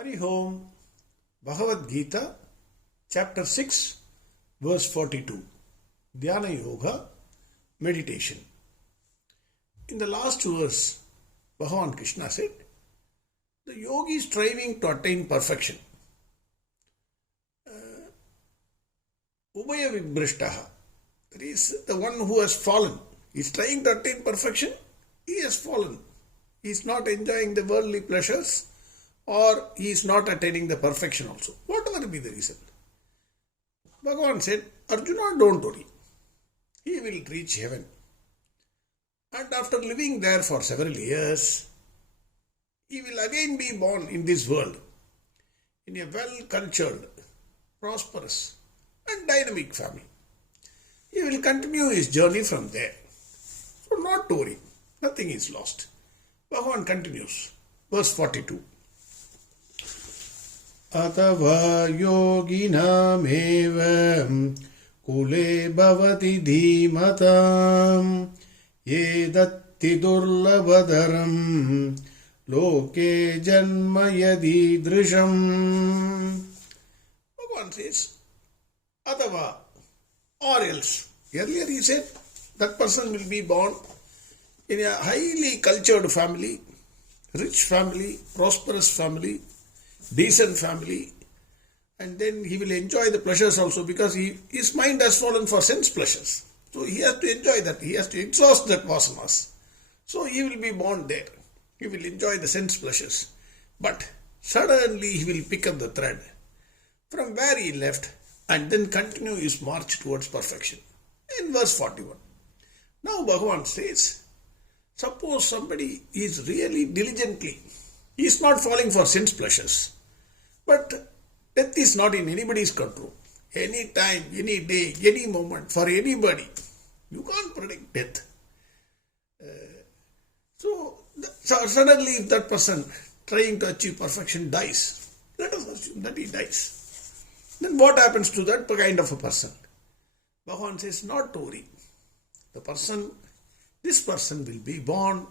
Hari Om, Bhagavad Gita, Chapter 6, Verse 42, Dhyana Yoga, Meditation. In the last verse, Bhagwan Krishna said, the yogi is striving to attain perfection. Ubhaya Vibhrishtaha, that is the one who has fallen. He is trying to attain perfection, he has fallen. He is not enjoying the worldly pleasures, or he is not attaining the perfection also. Whatever be the reason. Bhagavan said, Arjuna, don't worry. He will reach heaven. And after living there for several years, he will again be born in this world, in a well-cultured, prosperous and dynamic family. He will continue his journey from there. So not to worry, nothing is lost. Bhagavan continues, verse 42. Atava yoginam kule bhavati dhimatam yedatti durlabhadaram loke janma yadidrisham. Bhagavan says, Atava, or else. Earlier he said that person will be born in a highly cultured family, rich family, prosperous family, decent family, and then he will enjoy the pleasures also because his mind has fallen for sense pleasures. So he has to enjoy that. He has to exhaust that vasanas. So he will be born there. He will enjoy the sense pleasures. But suddenly he will pick up the thread from where he left and then continue his march towards perfection. In verse 41. Now Bhagavan says, suppose somebody is really diligently, he is not falling for sense pleasures. But death is not in anybody's control. Any time, any day, any moment, for anybody. You can't predict death. So suddenly if that person trying to achieve perfection dies, let us assume that he dies. Then what happens to that kind of a person? Bhagavan says, not to worry. This person will be born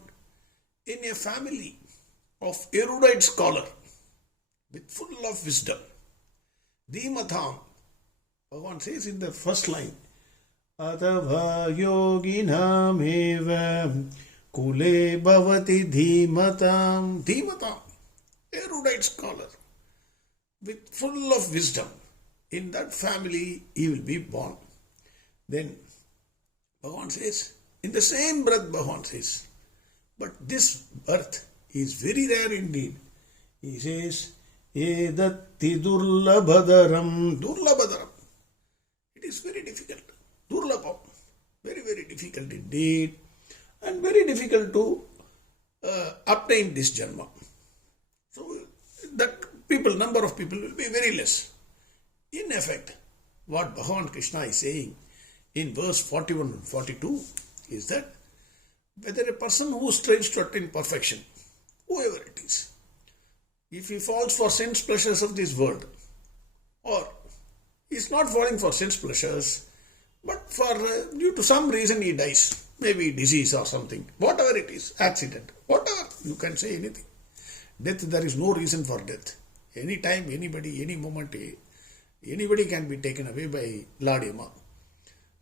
in a family of erudite scholar with full of wisdom. Dhimatam, Bhagavan says in the first line, Atava yoginam eva kule bhavati dhimatam. Dhimatam, erudite scholar with full of wisdom. In that family he will be born. Then Bhagavan says, in the same breath Bhagavan says, but this birth is very rare indeed. He says, Edatti durlabhadaram. Durlabhadaram. It is very difficult. Durlabham. Very, very difficult indeed. And very difficult to obtain this janma. So that number of people will be very less. In effect, what Bhagwan Krishna is saying in verse 41 and 42 is that whether a person who strives to attain perfection, whoever it is, if he falls for sense pleasures of this world, or he is not falling for sense pleasures, but for due to some reason he dies, maybe disease or something, whatever it is, accident, whatever, you can say anything. Death, there is no reason for death. Any time, anybody, any moment, anybody can be taken away by Lord Yama.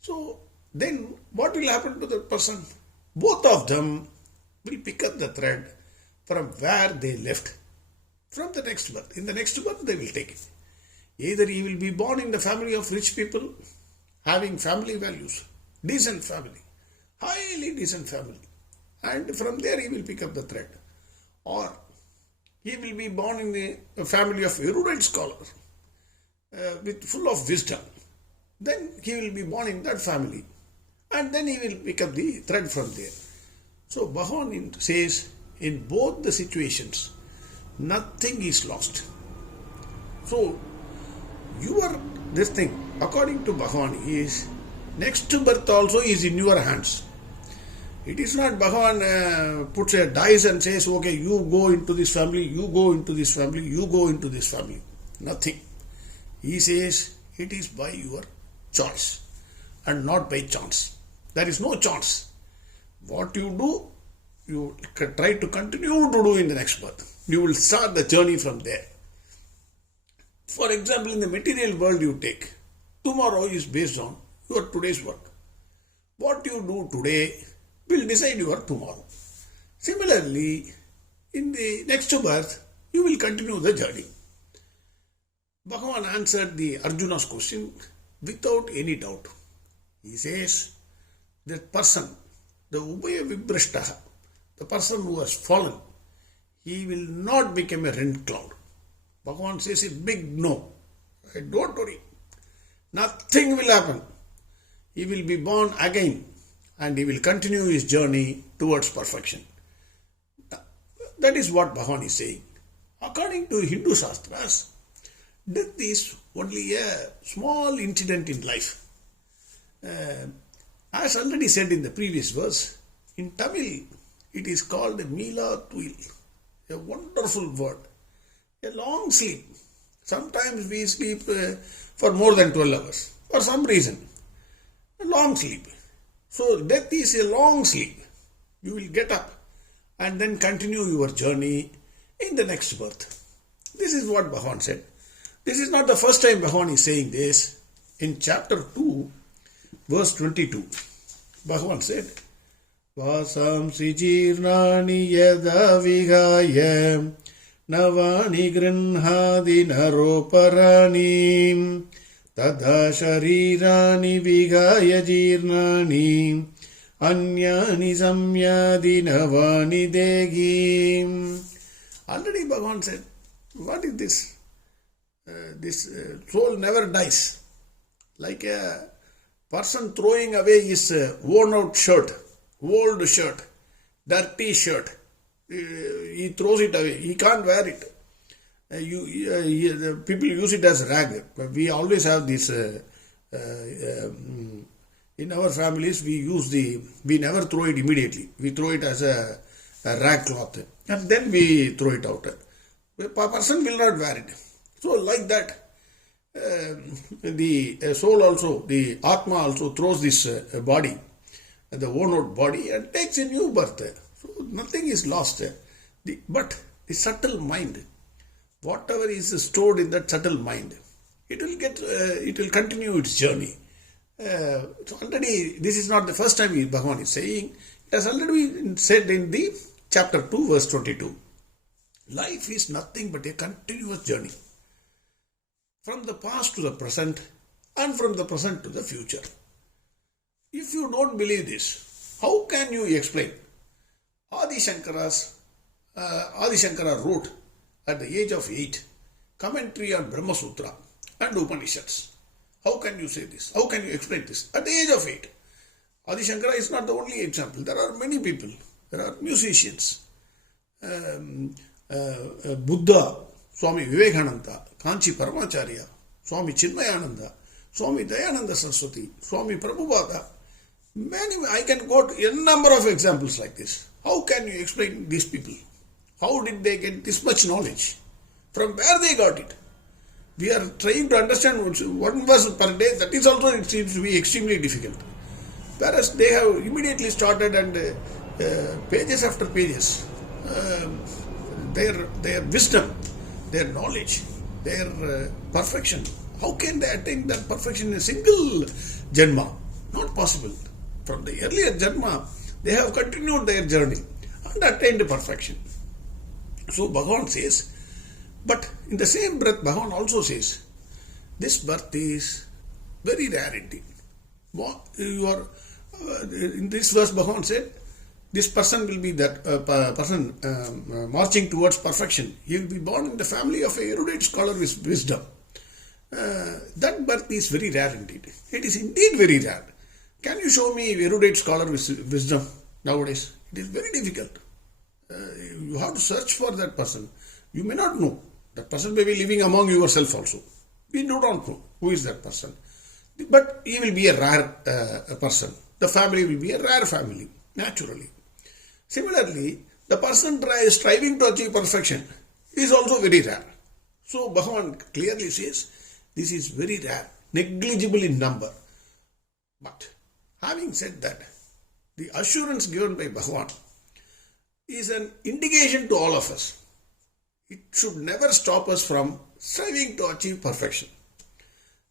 So then what will happen to the person? Both of them will pick up the thread from where they left. From the next birth. In the next birth they will take it. Either he will be born in the family of rich people, having family values, decent family, highly decent family, and from there he will pick up the thread. Or he will be born in a family of erudite scholars, with full of wisdom. Then he will be born in that family, and then he will pick up the thread from there. So Bhagavan says, in both the situations, nothing is lost. So, this thing, according to Bhagavan, is next birth also is in your hands. It is not Bhagavan puts a dice and says, okay, you go into this family, you go into this family, you go into this family. Nothing. He says, it is by your choice and not by chance. There is no chance. What you do, you try to continue to do in the next birth. You will start the journey from there. For example, in the material world you take, tomorrow is based on your today's work. What you do today will decide your tomorrow. Similarly, in the next birth, you will continue the journey. Bhagavan answered the Arjuna's question without any doubt. He says, that person, the Ubhaya Vibrashtaha, the person who has fallen, he will not become a rent cloud. Bhagavan says a big no. Don't worry. Nothing will happen. He will be born again and he will continue his journey towards perfection. That is what Bhagavan is saying. According to Hindu Shastras, death is only a small incident in life. As already said in the previous verse, in Tamil it is called a Mila Tuil, a wonderful word, a long sleep. Sometimes we sleep for more than 12 hours for some reason, a long sleep. So death is a long sleep. You will get up and then continue your journey in the next birth. This is what Bhagavan said. This is not the first time Bhagavan is saying this. In chapter 2, verse 22, Bhagavan said, Vasamsi jirnani yada vihaya navani grinhadi naroparani tada sharirani vihaya jirnani anyani samyadi navani degi. Already Bhagavan said, what is this? This soul never dies. Like a person throwing away his worn out shirt, old shirt, dirty shirt. He throws it away. He can't wear it. People use it as rag. We always have this. In our families, we never throw it immediately. We throw it as a rag cloth. And then we throw it out. A person will not wear it. So like that, the soul also, the Atma also throws this body, the worn out body, and takes a new birth. So nothing is lost. But the subtle mind, whatever is stored in that subtle mind, it will continue its journey. So already, this is not the first time Bhagavan is saying. It has already been said in the chapter 2, verse 22. Life is nothing but a continuous journey. From the past to the present and from the present to the future. If you don't believe this, how can you explain? Adi Shankara wrote at the age of 8 commentary on Brahma Sutra and Upanishads. How can you say this? How can you explain this? At the age of 8. Adi Shankara is not the only example. There are many people. There are musicians. Buddha, Swami Vivekananda, Kanchi Paramacharya, Swami Chinmayananda, Swami Dayananda Saraswati, Swami Prabhupada. I can quote a number of examples like this. How can you explain these people? How did they get this much knowledge? From where they got it? We are trying to understand one verse per day. That is also, it seems to be extremely difficult. Whereas they have immediately started and pages after pages, their wisdom, their knowledge, their perfection. How can they attain that perfection in a single Janma? Not possible. From the earlier Janma, they have continued their journey and attained perfection. So Bhagavan says, but in the same breath, Bhagavan also says, this birth is very rare indeed. In this verse, Bhagavan said, this person will be that person marching towards perfection. He will be born in the family of a erudite scholar with wisdom. That birth is very rare indeed. It is indeed very rare. Can you show me erudite scholar with wisdom nowadays? It is very difficult. You have to search for that person. You may not know. That person may be living among yourself also. We do not know who is that person. But he will be a rare person. The family will be a rare family, naturally. Similarly, the person striving to achieve perfection is also very rare. So Bhagavan clearly says, this is very rare, negligible in number. But having said that, the assurance given by Bhagavan is an indication to all of us. it should never stop us from striving to achieve perfection.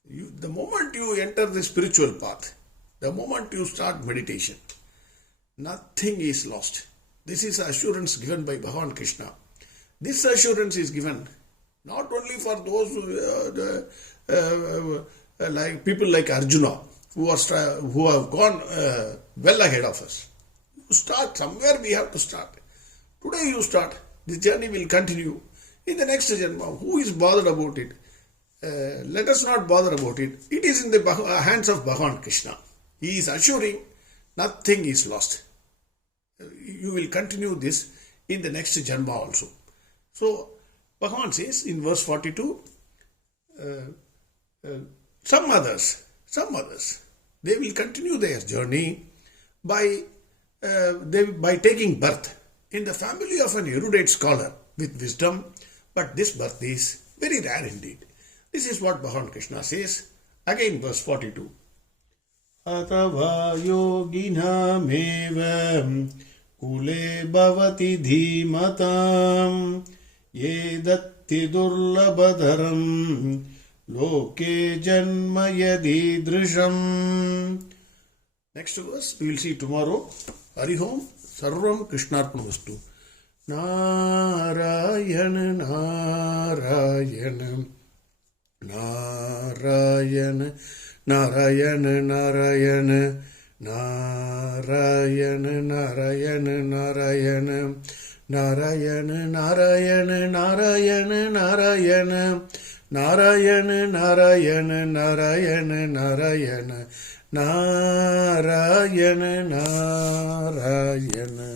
The moment you enter the spiritual path, the moment you start meditation, nothing is lost. This is assurance given by Bhagwan Krishna. This assurance is given not only for those like people like Arjuna who have gone well ahead of us. You start somewhere, we have to start. Today you start. This journey will continue. In the next Janma, who is bothered about it? Let us not bother about it. It is in the hands of Bhagwan Krishna. He is assuring nothing is lost. You will continue this in the next Janma also. So, Bhagavan says in verse 42, some others, they will continue their journey by taking birth in the family of an erudite scholar with wisdom, but this birth is very rare indeed. This is what Bhagwan Krishna says. Again verse 42. Atava yoginam kule bhavati dhimatam ye datti durlabhadaram loke janma yadi drisham. Next verse we will see tomorrow. Hari Om Sarvam Krishnarpanastu. Narayana Narayana Narayana Narayana Narayana Narayana Narayana Narayana Narayana Narayana Narayana Narayana Narayana Narayana Narayana Narayana Narayana Narayana